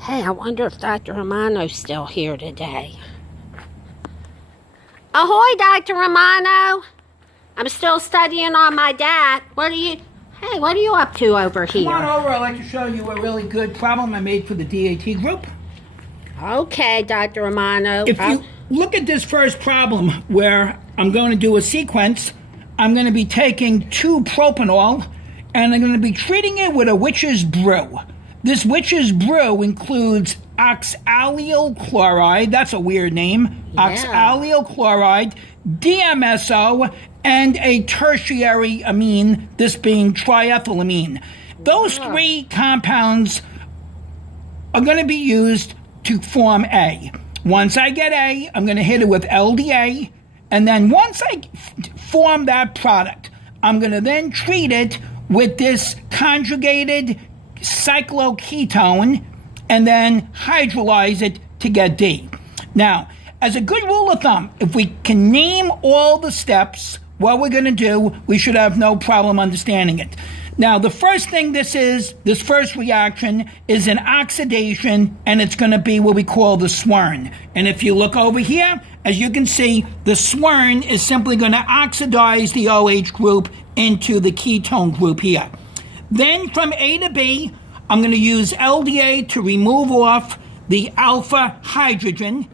Hey, I wonder if Dr. Romano's still here today. Ahoy, Dr. Romano! I'm still studying on my DAT. What are you up to over here? Come on over. I'd like to show you a really good problem I made for the DAT group. Okay, Dr. Romano. If you look at this first problem where I'm going to do a sequence, I'm going to be taking 2 propanol and I'm going to be treating it with a witch's brew. This witch's brew includes oxalyl chloride, that's a weird name, oxalyl chloride, DMSO, and a tertiary amine, this being triethylamine. Those 3 compounds are going to be used to form A. Once I get A, I'm going to hit it with LDA, and then once I form that product, I'm going to then treat it with this conjugated cycloketone and then hydrolyze it to get D. Now, as a good rule of thumb, if we can name all the steps, what we're going to do, we should have no problem understanding it. Now, the first thing this first reaction is an oxidation, and it's going to be what we call the swern. And if you look over here, as you can see, the swern is simply going to oxidize the OH group into the ketone group here. Then from A to B, I'm going to use LDA to remove off the alpha hydrogen,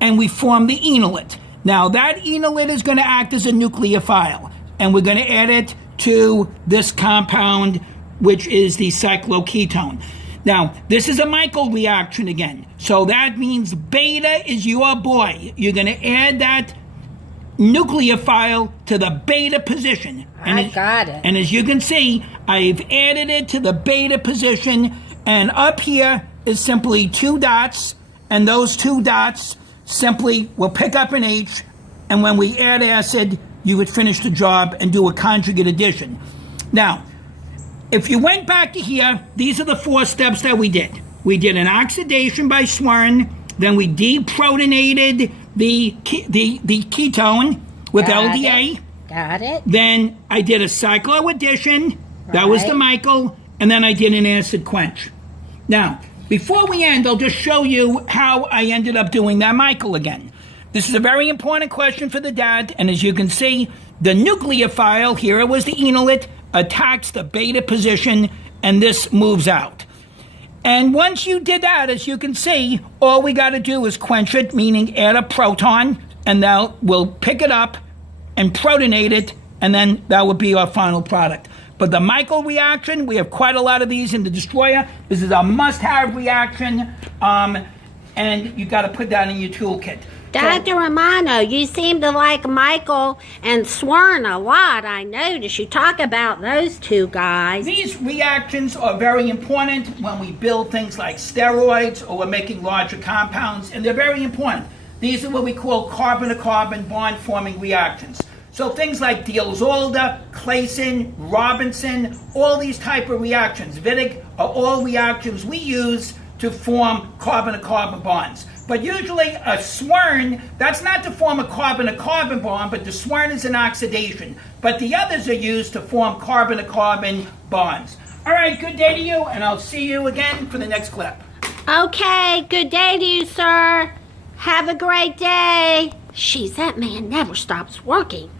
and we form the enolate. Now, that enolate is going to act as a nucleophile, and we're going to add it to this compound, which is the cycloketone. Now, this is a Michael reaction again, so that means beta is your boy. You're going to add that nucleophile to the beta position. I got it. And as you can see, I've added it to the beta position, and up here is simply 2 dots, and those 2 dots simply will pick up an H, and when we add acid, you would finish the job and do a conjugate addition. Now, if you went back to here, these are the 4 steps that we did. We did an oxidation by swern, then we deprotonated the ketone with LDA. Got it. Then I did a cyclo addition. That was the Michael. And then I did an acid quench. Now, before we end, I'll just show you how I ended up doing that Michael again. This is a very important question for the DAT. And as you can see, the nucleophile, here it was the enolate, attacks the beta position, and this moves out. And once you did that, as you can see, all we got to do is quench it, meaning add a proton, and that will pick it up and protonate it, and then that would be our final product. But the Michael reaction, we have quite a lot of these in the Destroyer. This is a must-have reaction, and you got to put that in your toolkit. Dr. Romano, you seem to like Michael and swern a lot. I noticed you talk about those 2 guys. These reactions are very important when we build things like steroids or we're making larger compounds, and they're very important. These are what we call carbon-to-carbon bond-forming reactions. So things like Diels-Alder, Claisen, Robinson, all these type of reactions, Wittig, are all reactions we use to form carbon-to-carbon bonds. But usually a swern, that's not to form a carbon-to-carbon bond, but the swern is an oxidation. But the others are used to form carbon-to-carbon bonds. All right, good day to you, and I'll see you again for the next clip. Okay, good day to you, sir. Have a great day. Jeez, that man never stops working.